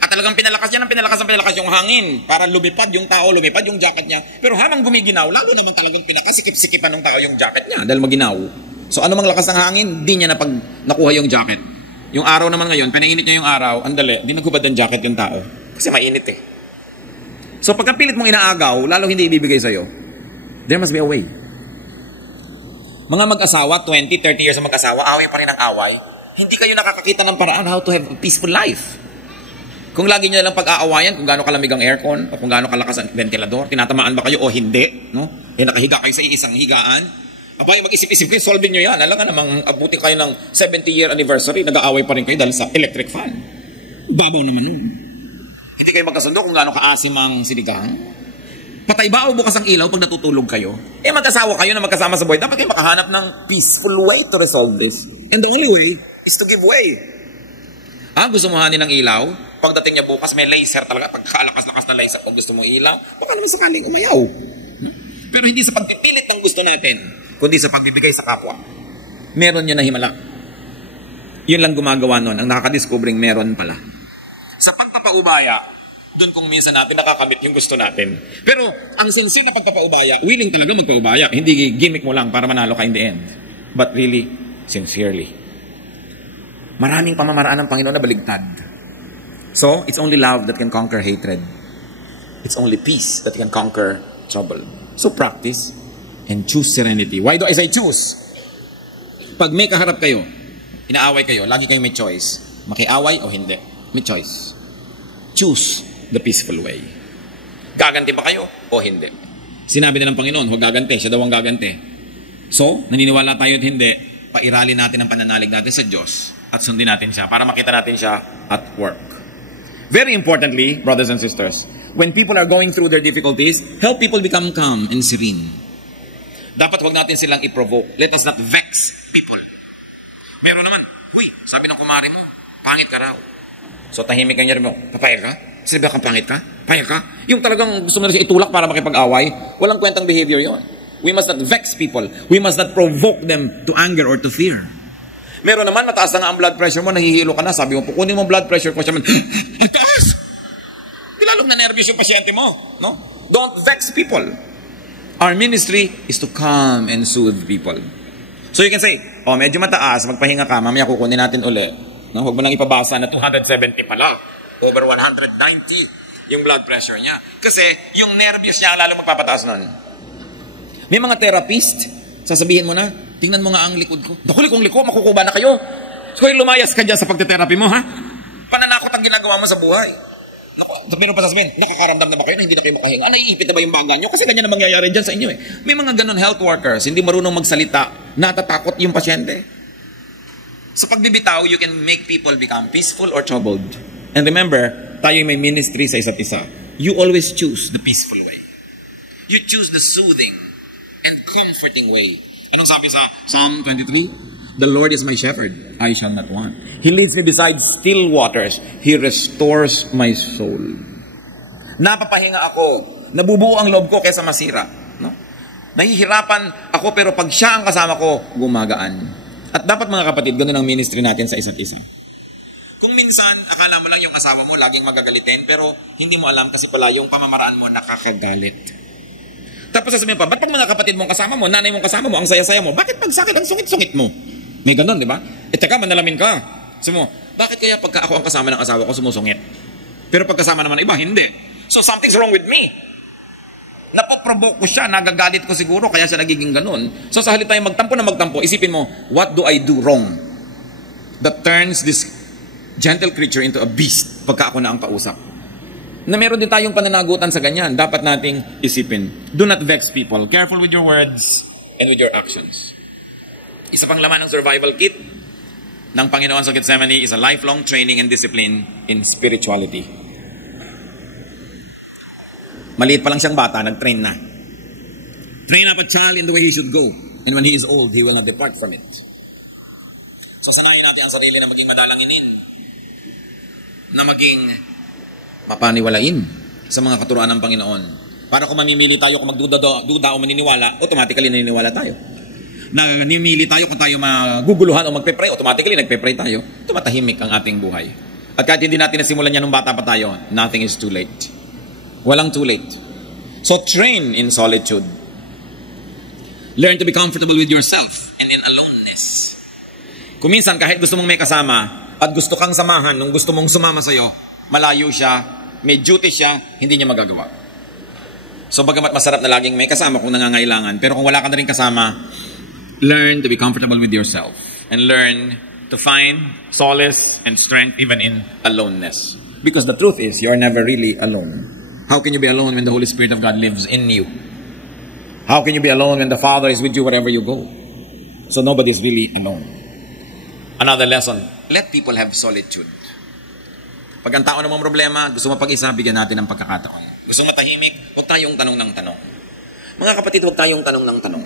At talagang pinalakas niya ng pinalakas yung hangin para lumipad yung tao, lumipad yung jacket niya. Pero habang gumiginaw, lalo naman talagang pinakasikip-sikipan ng tao yung jacket niya dahil maginaw. So ano mang lakas ng hangin, di niya nakuha yung jacket. Yung araw naman ngayon, pinainit niya yung araw, andali, di naghubad ng jacket yung tao. Kasi mainit eh. So pagkapilit mong inaagaw, lalo hindi ibibigay sa'yo, there must be a way. Mga mag-asawa, 20, 30 years na mag-asawa, away pa rin ang away. Hindi kayo nakakakita ng paraan how to have a peaceful life. Kung lagi nyo lang pag-aawayan, kung gaano kalamig ang aircon, o kung gaano kalakas ang ventilador, tinatamaan ba kayo o hindi, no? Nakahiga kayo sa isang higaan. Abay, mag-isip-isip kayo, solve nyo yan. Alam nga namang abutin kayo ng 70-year anniversary, nag-aaway pa rin kayo dahil sa electric fan. Babaw naman nun. Hindi kayo magkasundo kung gaano kaasim ang sinigang. Patay ba o bukas ang ilaw pag natutulog kayo? Mag-asawa kayo na magkasama sa buhay, dapat kayo makahanap ng peaceful way to resolve this. And the only way is to give way. Gusto mo hanin ng ilaw? Pagdating niya bukas, may laser talaga. Pagkalakas-lakas na laser, kung gusto mo ilaw, baka naman sakaling umayaw. Pero hindi sa pagpipilit ng gusto natin, kundi sa pagbibigay sa kapwa. Meron yun na himala. Yun lang gumagawa nun. Ang nakakadiscovering meron pala. Sa pagpapaubaya, doon kung minsan natin nakakamit yung gusto natin. Pero ang sincere na pagpapaubaya, willing talaga magpaubaya. Hindi gimmick mo lang para manalo ka in the end. But really, sincerely. Maraming pamamaraan ng Panginoon na baligtad. So, it's only love that can conquer hatred. It's only peace that can conquer trouble. So, practice and choose serenity. Why do I say choose? Pag may kaharap kayo, inaaway kayo, lagi kayo may choice. Makiaway o hindi. May choice. Choose the peaceful way. Gaganti ba kayo o hindi? Sinabi na ng Panginoon, huwag gaganti. Siya daw ang gaganti. So, naniniwala tayo at hindi, pairali natin ang pananalig natin sa Diyos at sundin natin siya para makita natin siya at work. Very importantly, brothers and sisters, when people are going through their difficulties, help people become calm and serene. Dapat wag natin silang i-provoke. Let us not vex people. Meron naman, huy, sabi ng kumari mo, pangit ka raw. So tahimik ka niya rin mo, papayag ka? Sabi kang pangit ka? Payag ka? Yung talagang gusto mo na siya itulak para makipag-away, walang kwentang behavior yon. We must not vex people. We must not provoke them to anger or to fear. Meron naman, mataas na nga ang blood pressure mo, nahihilo ka na, sabi mo, kunin mo blood pressure ko, siya man, ang taas! Lalong na nervous yung pasyente mo. No? Don't vex people. Our ministry is to calm and soothe people. So you can say, oh, medyo mataas, magpahinga ka, mamaya kukunin natin uli. No? Huwag mo nang ipabasa na 270 pala. Over 190 yung blood pressure niya. Kasi yung nervous niya lalo magpapataas nun. May mga therapist, sasabihin mo na, tingnan mo nga ang likod ko. Naku, liko, makukuba na kayo. So lumayas ka dyan sa pagte-therapy mo, ha? Pananakot ang ginagawa mo sa buhay. Naku, pero pa sasabihin, nakakaramdam na ba kayo na hindi na kayo makahinga? Naiipit na ba yung baga nyo? Kasi ganyan na mangyayari dyan sa inyo eh. May mga ganun health workers, hindi marunong magsalita, natatakot yung pasyente. Sa pagbibitaw, you can make people become peaceful or troubled. And remember, tayo may ministry sa isa't isa. You always choose the peaceful way. You choose the soothing and comforting way. Anong sabi sa Psalm 23? The Lord is my shepherd, I shall not want. He leads me beside still waters. He restores my soul. Napapahinga ako. Nabubuo ang loob ko kaysa masira. No? Nahihirapan ako pero pag siya ang kasama ko, gumagaan. At dapat mga kapatid, ganun ang ministry natin sa isa't isa. Kung minsan, akala mo lang yung asawa mo laging magagalitin, pero hindi mo alam kasi pala yung pamamaraan mo nakakagalit. Tapos sasabihin pa, ba't pag mga kapatid mong kasama mo, nanay mong kasama mo, ang saya-saya mo, bakit pag sakit ang sungit-sungit mo? May ganun, di ba? Teka, manalamin ka. Sabi mo, bakit kaya pagka ako ang kasama ng asawa ko, sumusungit? Pero pag kasama naman iba, hindi. So something's wrong with me. Napoprovoke ko siya, nagagalit ko siguro, kaya siya nagiging ganun. So sa halip tayo magtampo na magtampo, isipin mo, what do I do wrong that turns this gentle creature into a beast pagka ako na ang kausap? Na meron din tayong pananagutan sa ganyan. Dapat nating isipin. Do not vex people. Careful with your words and with your actions. Isa pang laman ng survival kit ng Panginoon sa Gethsemane is a lifelong training and discipline in spirituality. Maliit pa lang siyang bata, nag-train na. Train up a child in the way he should go. And when he is old, he will not depart from it. So sanayin natin ang sarili na maging madalanginin. Na maging mapaniwalain sa mga katuruan ng Panginoon. Para kung mamimili tayo, kung magduda o maniniwala, automatically naniniwala tayo. Nanimili tayo kung tayo maguguluhan o magpe-pray, automatically nagpe-pray tayo. Tumatahimik ang ating buhay. At kahit hindi natin nasimulan yan nung bata pa tayo, nothing is too late. Walang too late. So train in solitude. Learn to be comfortable with yourself and in aloneness. Kung minsan, kahit gusto mong may kasama at gusto kang samahan nung gusto mong sumama sa'yo, malayo siya, may duty siya, hindi niya magagawa. So bagamat masarap na laging may kasama kung nangangailangan, pero kung wala ka na rin kasama, learn to be comfortable with yourself and learn to find solace and strength even in aloneness. Because the truth is, you are never really alone. How can you be alone when the Holy Spirit of God lives in you? How can you be alone when the Father is with you wherever you go? So nobody is really alone. Another lesson, let people have solitude. Pag ang tao namang problema, gusto mo pag-isa, bigyan natin ng pagkakataon. Gusto matahimik, huwag tayong tanong ng tanong. Mga kapatid, huwag tayong tanong ng tanong.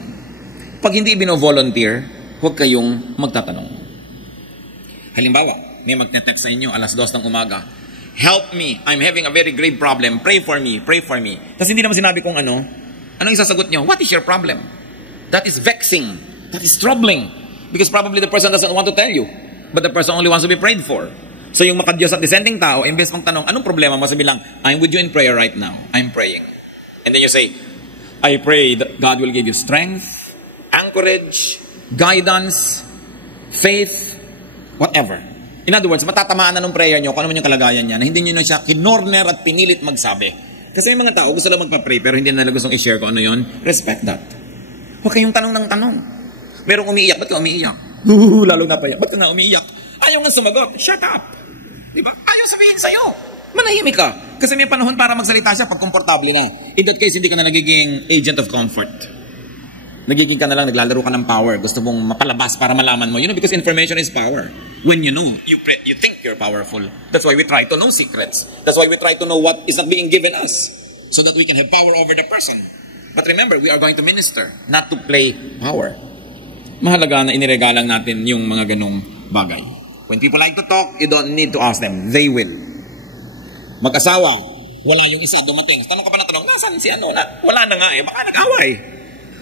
Pag hindi bino-volunteer, huwag kayong magtatanong. Halimbawa, may magte-text sa inyo, 2:00 ng umaga, help me, I'm having a very grave problem, pray for me, pray for me. Tapos hindi naman sinabi kung ano, anong isasagot nyo? What is your problem? That is vexing. That is troubling. Because probably the person doesn't want to tell you, but the person only wants to be prayed for. So yung makadiyos at dissenting tao, imbes mong tanong, anong problema mo? Sabi lang, I'm with you in prayer right now. I'm praying. And then you say, I pray that God will give you strength, anchorage, guidance, faith, whatever. In other words, matatamaan na ng prayer nyo kung ano man yung kalagayan niya na hindi nyo na siya kinorner at pinilit magsabi. Kasi may mga tao gusto lang magpa-pray pero hindi na gustong i-share kung ano yun. Respect that. Huwag kayong tanong ng tanong. Merong umiiyak, ba't ka umiiyak? Lalo na pa yan. Ba't ka na umiiyak? Ayaw nga sumagot. Shut up. Diba? Ayaw sabihin sa'yo. Manahimik ka. Kasi may panahon para magsalita siya pag komportable na. In that case, hindi ka na nagiging agent of comfort. Nagiging ka na lang, naglalaro ka ng power. Gusto mong mapalabas para malaman mo. You know, because information is power. When you know, you think you're powerful. That's why we try to know secrets. That's why we try to know what is not being given us, so that we can have power over the person. But remember, we are going to minister, not to play power. Mahalaga na iniregalang natin yung mga ganong bagay. When people like to talk, you don't need to ask them. They will. Mag-asawa, wala yung isa dumating. Tanong ka pa ng tanong, nasaan si ano? Wala na nga eh, baka nag-away.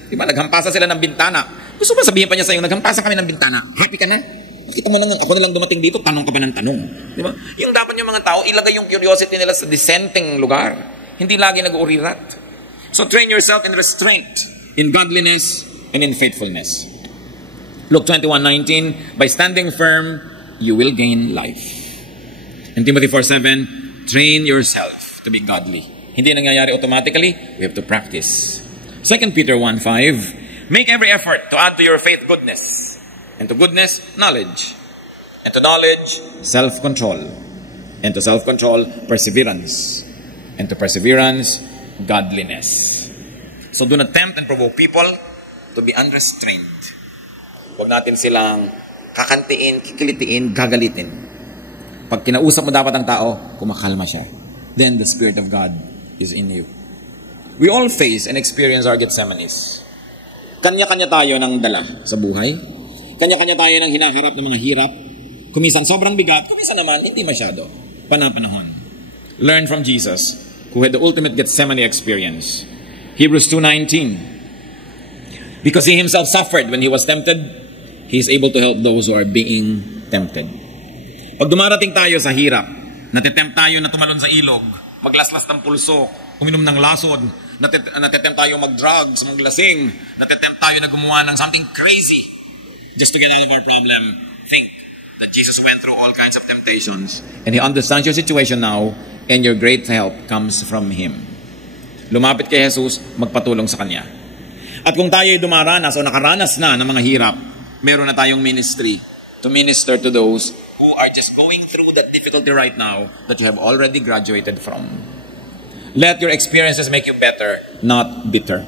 Diba, naghampasa sila ng bintana. Gusto ba sabihin pa niya sa'yo, naghampasa kami ng bintana? Happy ka na? Nakita mo na nga, ako na lang dumating dito, tanong ka ba ng tanong? Diba? Yung dapat yung mga tao, ilagay yung curiosity nila sa dissenting lugar. Hindi lagi nag-uurirat. So train yourself in restraint, in godliness, and in faithfulness. Luke 21:19, by standing firm, you will gain life. And Timothy 4:7, train yourself to be godly. Hindi nangyayari automatically, we have to practice. 2 Peter 1:5, make every effort to add to your faith goodness, and to goodness, knowledge, and to knowledge, self-control, and to self-control, perseverance, and to perseverance, godliness. So do not tempt and provoke people to be unrestrained. Huwag natin silang kakantiin, kikilitiin, gagalitin. Pag kinausap mo dapat ang tao, kumakalma siya. Then the Spirit of God is in you. We all face and experience our Gethsemanes. Kanya-kanya tayo ng dala sa buhay. Kanya-kanya tayo ng hinaharap ng mga hirap. Kuminsan sobrang bigat, kuminsan naman hindi masyado. Panapanahon. Learn from Jesus, who had the ultimate Gethsemane experience. Hebrews 2:19. Because he himself suffered when he was tempted, he is able to help those who are being tempted. Pag dumarating tayo sa hirap, natitempt tayo na tumalon sa ilog, maglaslas ng pulso, uminom ng lason, natitempt tayo mag-drugs, maglasing, natitempt tayo na gumawa ng something crazy just to get out of our problem. Think that Jesus went through all kinds of temptations and he understands your situation now, and your great help comes from Him. Lumapit kay Jesus, magpatulong sa Kanya. At kung tayo ay dumaranas o nakaranas na ng mga hirap, meron na tayong ministry to minister to those who are just going through that difficulty right now that you have already graduated from. Let your experiences make you better, not bitter.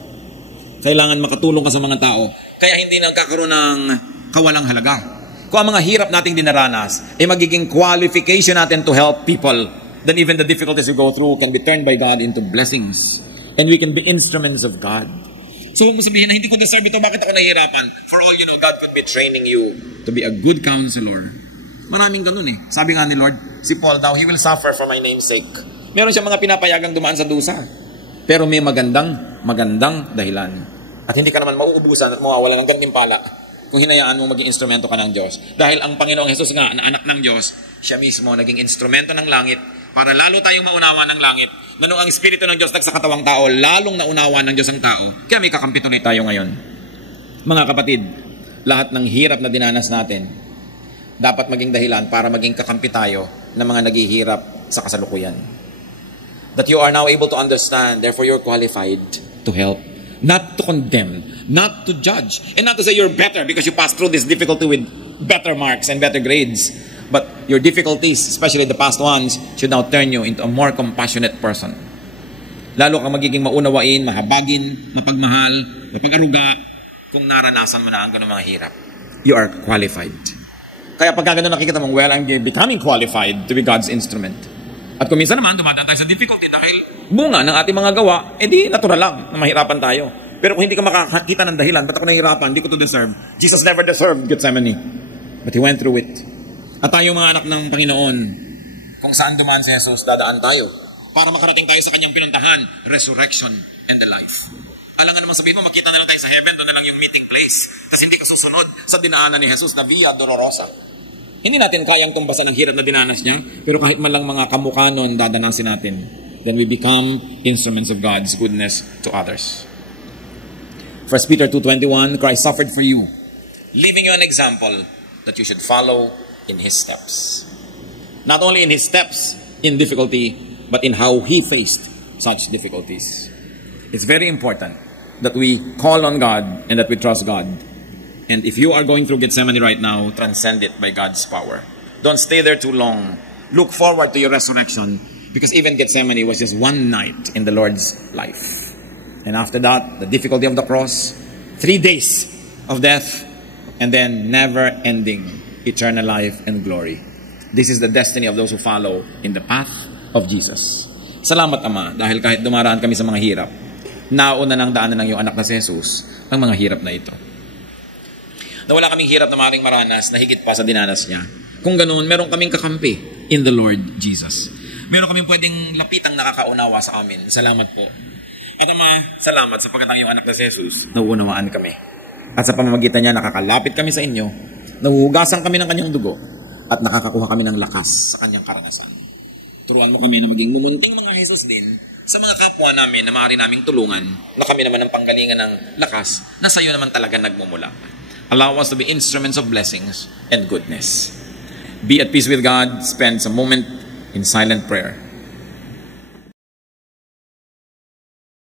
Kailangan makatulong ka sa mga tao, kaya hindi nagkakaroon ng kawalang halaga. Kung ang mga hirap nating dinaranas, magiging qualification natin to help people, then even the difficulties we go through can be turned by God into blessings. And we can be instruments of God. So huwag mo sabihin na hindi ko deserve ito, bakit ako nahihirapan? For all you know, God could be training you to be a good counselor. Maraming ganun eh. Sabi nga ni Lord, si Paul daw, he will suffer for my name's sake. Meron siyang mga pinapayagang dumaan sa dusa. Pero may magandang dahilan. At hindi ka naman mauubusan at mawawala ng gantimpala kung hinayaan mo maging instrumento ka ng Diyos. Dahil ang Panginoong Jesus nga, na anak ng Diyos, siya mismo naging instrumento ng langit para lalo tayong maunawa ng langit. Nung ang Espiritu ng Diyos nagsakatawang tao, lalong naunawa ng Diyos ang tao. Kaya may kakampi tuloy tayo ngayon. Mga kapatid, lahat ng hirap na dinanas natin, dapat maging dahilan para maging kakampi tayo ng mga naghihirap sa kasalukuyan. That you are now able to understand, therefore you're qualified to help. Not to condemn, not to judge, and not to say you're better because you passed through this difficulty with better marks and better grades. But your difficulties, especially the past ones, should now turn you into a more compassionate person. Lalo kang magiging maunawain, mahabagin, mapagmahal, mapag-aruga, kung naranasan mo na ang ganung mga hirap. You are qualified. Kaya pagka ganun nakikita mong, well, I'm becoming qualified to be God's instrument. At kung minsan naman, dumadaan tayo sa difficulty dahil bunga ng ating mga gawa, di natural lang na mahirapan tayo. Pero kung hindi ka makakakita ng dahilan, ba't ako nahihirapan? Hindi ko to deserve. Jesus never deserved Gethsemane. But He went through it. At tayong mga anak ng Panginoon, kung saan dumaan si Jesus, dadaan tayo para makarating tayo sa Kanyang pinuntahan, resurrection and the life. Alam nga naman sabihin mo, makita na lang tayo sa heaven, doon na lang yung meeting place. Kasi hindi ka susunod sa dinaanan ni Jesus na Via Dolorosa. Hindi natin kayang tumbasan ang hirap na dinanas niya, pero kahit man lang mga kamukha nun dadanasin natin, then we become instruments of God's goodness to others. 1 Peter 2:21, Christ suffered for you, leaving you an example that you should follow in His steps. Not only in His steps in difficulty, but in how He faced such difficulties. It's very important that we call on God and that we trust God. And if you are going through Gethsemane right now, transcend it by God's power. Don't stay there too long. Look forward to your resurrection, because even Gethsemane was just one night in the Lord's life. And after that, the difficulty of the cross, 3 days of death, and then never-ending eternal life and glory. This is the destiny of those who follow in the path of Jesus. Salamat, Ama, dahil kahit dumaraan kami sa mga hirap, nauna ng daanan ng iyong anak na si Jesus ang mga hirap na ito. Na wala kaming hirap na maaaring maranas na higit pa sa dinanas niya. Kung ganoon, meron kaming kakampi in the Lord Jesus. Meron kaming pwedeng lapitang nakakaunawa sa amin. Salamat po. At Ama, salamat sapagkat ang iyong anak na si Jesus, nauunawaan kami. At sa pamamagitan niya, nakakalapit kami sa inyo, nahuhugasan kami ng kanyang dugo, at nakakakuha kami ng lakas sa kanyang karanasan. Turuan mo kami na maging mumunting mga Jesus din sa mga kapwa namin na maaari naming tulungan, na kami naman ang panggalingan ng lakas na sa iyo naman talaga nagmumula. Allow us to be instruments of blessings and goodness. Be at peace with God. Spend some moment in silent prayer.